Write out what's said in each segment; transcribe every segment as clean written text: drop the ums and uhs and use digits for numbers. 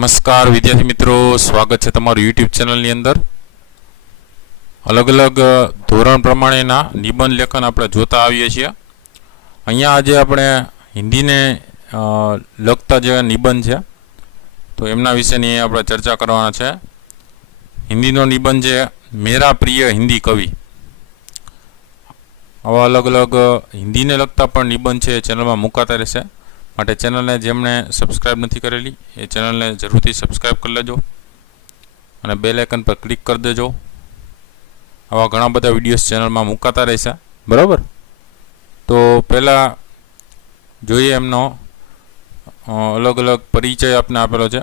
नमस्कार विद्यार्थी मित्रों, स्वागत है तमारू यूट्यूब चैनल अंदर। अलग अलग धोरण प्रमाणेना निबंध लेखन આપણે જોતા આવીએ છીએ। અહીંયા આજે આપણે હિન્દીને લગતા જે નિબંધ છે તો એમના વિશેની આપણે ચર્ચા કરવાના છે। હિન્દીનો નિબંધ છે મેરા પ્રિય હિન્દી કવિ। આવા અલગ અલગ હિન્દીને લગતા પણ નિબંધ છે ચેનલમાં મુકાતા રહેશે। માટે ચેનલને જેમણે સબસ્ક્રાઇબ નથી કરેલી એ ચેનલને જરૂરથી સબસ્ક્રાઇબ કરી લેજો અને બેલ આઇકન પર ક્લિક કરી દેજો। આવા ઘણા બધા વિડીયોઝ ચેનલમાં મુકાતા રહેશે, બરાબર। તો પહેલાં જોઈએ એમનો અલગ અલગ પરિચય આપને આપેલો છે,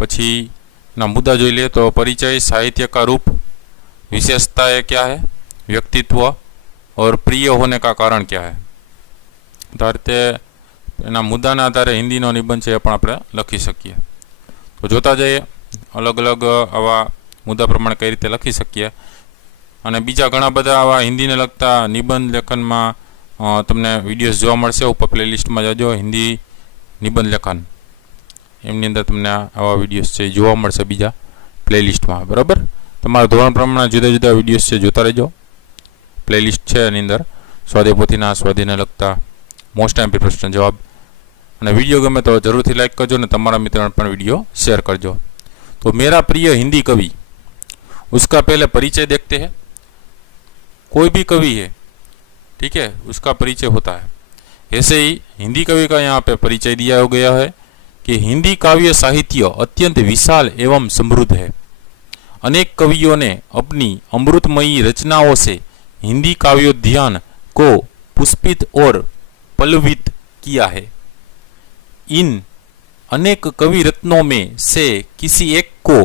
પછી ના મુદ્દા જોઈ લઈએ। तो परिचय साहित्य का रूप, विशेषताएं क्या है, व्यक्तित्व और प्रिय होने का कारण क्या है। तो आ रीते एना मुद्दाना आधारे हिंदीनो निबंध है पण आपणे लखी शकीए। तो जोता जईए अलग अलग आवा मुद्दा प्रमाणे कई रीते लखी शकीए। अने बीजा घणा बधा आवा हिंदीने लगता निबंध लेखनमां तमने विडियोज जोवा मळशे। उपर प्लेलिस्टमां जजो हिंदी निबंध लेखन, एमनी अंदर तमने आवा विडियोज छे जोवा मळशे बीजा प्लेलिस्टमां, बराबर। तमारा धोरण प्रमाणे जुदा जुदा विडियोज छे जोता रहेजो। प्लेलिस्ट छे एनी अंदर स्वाध्याय पोथीना स्वाध्यायने लगता मोस्ट टाइम प्रश्न जवाब। અને વિડીયો ગમે તો જરૂરથી લાઈક કરજો અને તમારા મિત્રોને પણ વિડીયો શેર કરજો। तो मेरा प्रिय हिंदी कवि, उसका पहले परिचय देखते हैं। कोई भी कवि है, ठीक है, उसका परिचय होता है। ऐसे ही हिंदी कवि का यहाँ पे परिचय दिया गया है कि हिंदी काव्य साहित्य अत्यंत विशाल एवं समृद्ध है। अनेक कवियों ने अपनी अमृतमयी रचनाओं से हिंदी काव्योद्यान को पुष्पित और पल्लवित किया है। इन अनेक कवि रत्नों में से किसी एक को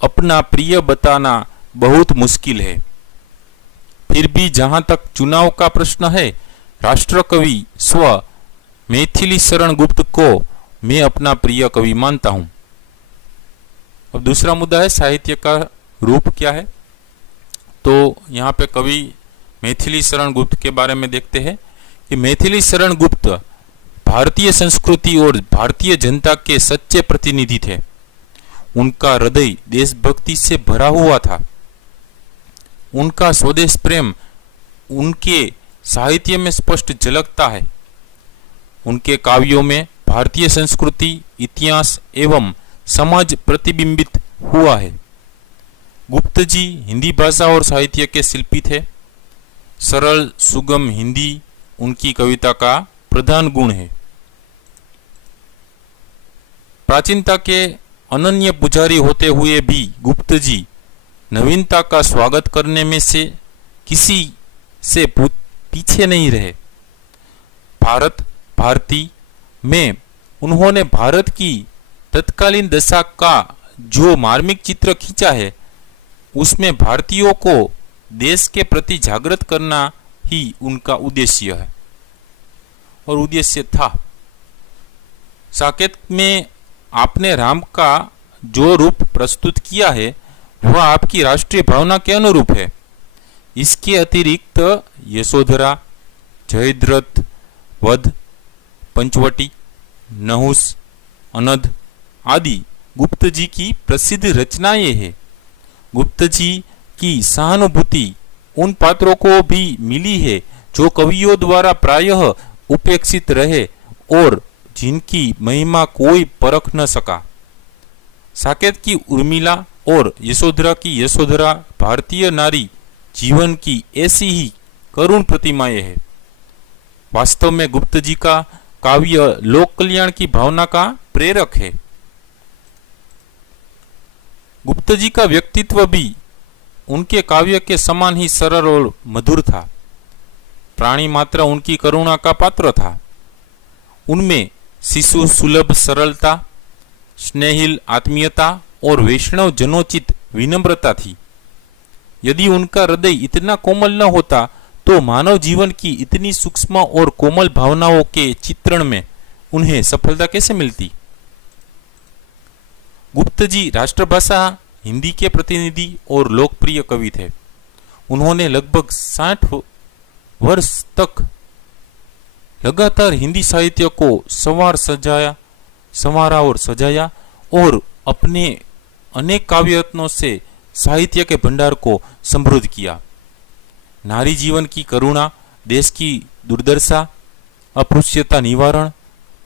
अपना प्रिय बताना बहुत मुश्किल है। फिर भी जहां तक चुनाव का प्रश्न है, राष्ट्र कवि स्व मैथिली शरण गुप्त को मैं अपना प्रिय कवि मानता हूं। अब दूसरा मुद्दा है साहित्य का रूप क्या है। तो यहाँ पे कवि मैथिली शरण गुप्त के बारे में देखते हैं कि मैथिली शरण गुप्त भारतीय संस्कृति और भारतीय जनता के सच्चे प्रतिनिधि थे। उनका हृदय देशभक्ति से भरा हुआ था। उनका स्वदेश प्रेम उनके साहित्य में स्पष्ट झलकता है। उनके काव्यों में भारतीय संस्कृति, इतिहास एवं समाज प्रतिबिंबित हुआ है। गुप्त जी हिंदी भाषा और साहित्य के शिल्पी थे। सरल सुगम हिंदी उनकी कविता का प्रधान गुण है। प्राचीनता के अनन्य पुजारी होते हुए भी गुप्त जी नवीनता का स्वागत करने में से किसी से पीछे नहीं रहे। भारत भारती में उन्होंने भारत की तत्कालीन दशा का जो मार्मिक चित्र खींचा है, उसमें भारतीयों को देश के प्रति जागृत करना ही उनका उद्देश्य है और उद्देश्य था। साकेत में आपने राम का जो रूप प्रस्तुत किया है वह आपकी राष्ट्रीय भावना के अनुरूप है। इसके अतिरिक्त यशोधरा, जयद्रथ, वध, पंचवटी, नहुस, अनध आदि गुप्त जी की प्रसिद्ध रचनाएं हैं। गुप्त जी की सहानुभूति उन पात्रों को भी मिली है जो कवियों द्वारा प्रायः उपेक्षित रहे और जिनकी महिमा कोई परख न सका। साकेत की उर्मिला और यशोधरा की यशोधरा भारतीय नारी जीवन की ऐसी ही करुण प्रतिमाएं है। वास्तव में गुप्त जी का काव्य लोक कल्याण की भावना का प्रेरक है। गुप्त जी का व्यक्तित्व भी उनके काव्य के समान ही सरल और मधुर था। प्राणी मात्र उनकी करुणा का पात्र था। उनमें शिशु सुलभ सरलता, स्नेहिल आत्मीयता और वैष्णव जनोचित विनम्रता थी। यदि उनका हृदय इतना कोमल न होता तो मानव जीवन की इतनी सूक्ष्म और कोमल भावनाओं के चित्रण में उन्हें सफलता कैसे मिलती। गुप्त जी राष्ट्रभाषा हिंदी के प्रतिनिधि और लोकप्रिय कवि थे। उन्होंने लगभग 60 वर्ष तक लगातार हिंदी साहित्य को संवारा और सजाया और अपने अनेक काव्य रत्नों से साहित्य के भंडार को समृद्ध किया। नारी जीवन की करुणा, देश की दुर्दशा, अस्पृश्यता निवारण,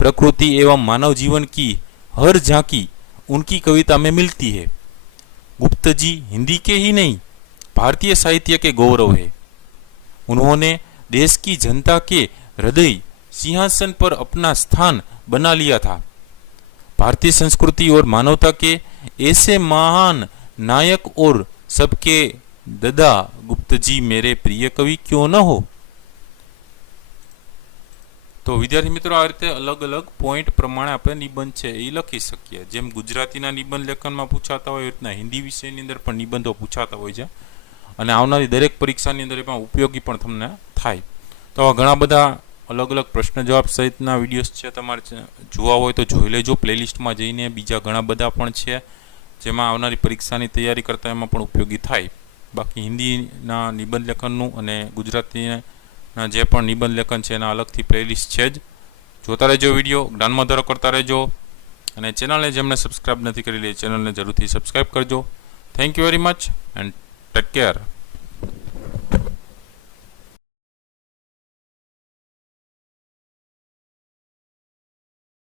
प्रकृति एवं मानव जीवन की हर झांकी उनकी कविता में मिलती है। गुप्त जी हिंदी के ही नहीं, भारतीय साहित्य के गौरव है। उन्होंने देश की जनता के हृदय सिंहासन पर अपना स्थान बना लिया था। भारतीय संस्कृति और मानवता के ऐसे महान नायक और सबके दादा गुप्त जी मेरे प्रिय कवि क्यों न हो। तो विद्यार्थी मित्रों, आ रीते अलग अलग पॉइंट प्रमाणे આપણે નિબંધ છે એ લખી શકીએ। જેમ ગુજરાતીના નિબંધ લેખનમાં પૂછાતા હોય એ રીતના હિન્દી વિષયની અંદર પણ નિબંધો પૂછાતા હોય છે અને આવનારી દરેક પરીક્ષાની અંદર એમાં ઉપયોગી પણ તમને થાય। તો આવા ઘણા બધા अलग अलग प्रश्न जवाब सहितना विडियोज है, तमारे जोवा होय तो जोई लेजो। प्लेलिस्टमां जईने बीजा घणा बधा पण छे जेमां आवनारी परीक्षानी तैयारी करता एमां पण उपयोगी थाय। बाकी हिंदीना निबंध लेखननुं अने गुजरातीना जे पण निबंध लेखन छे एना अलगथी प्लेलिस्ट छे ज। जोता रहेजो विडियो, ज्ञानमां વધારો करता रहेजो अने चेनलने जेमणे सब्सक्राइब नथी करेली ए चेनलने जरूरथी सब्सक्राइब करजो। Thank you very much and take care.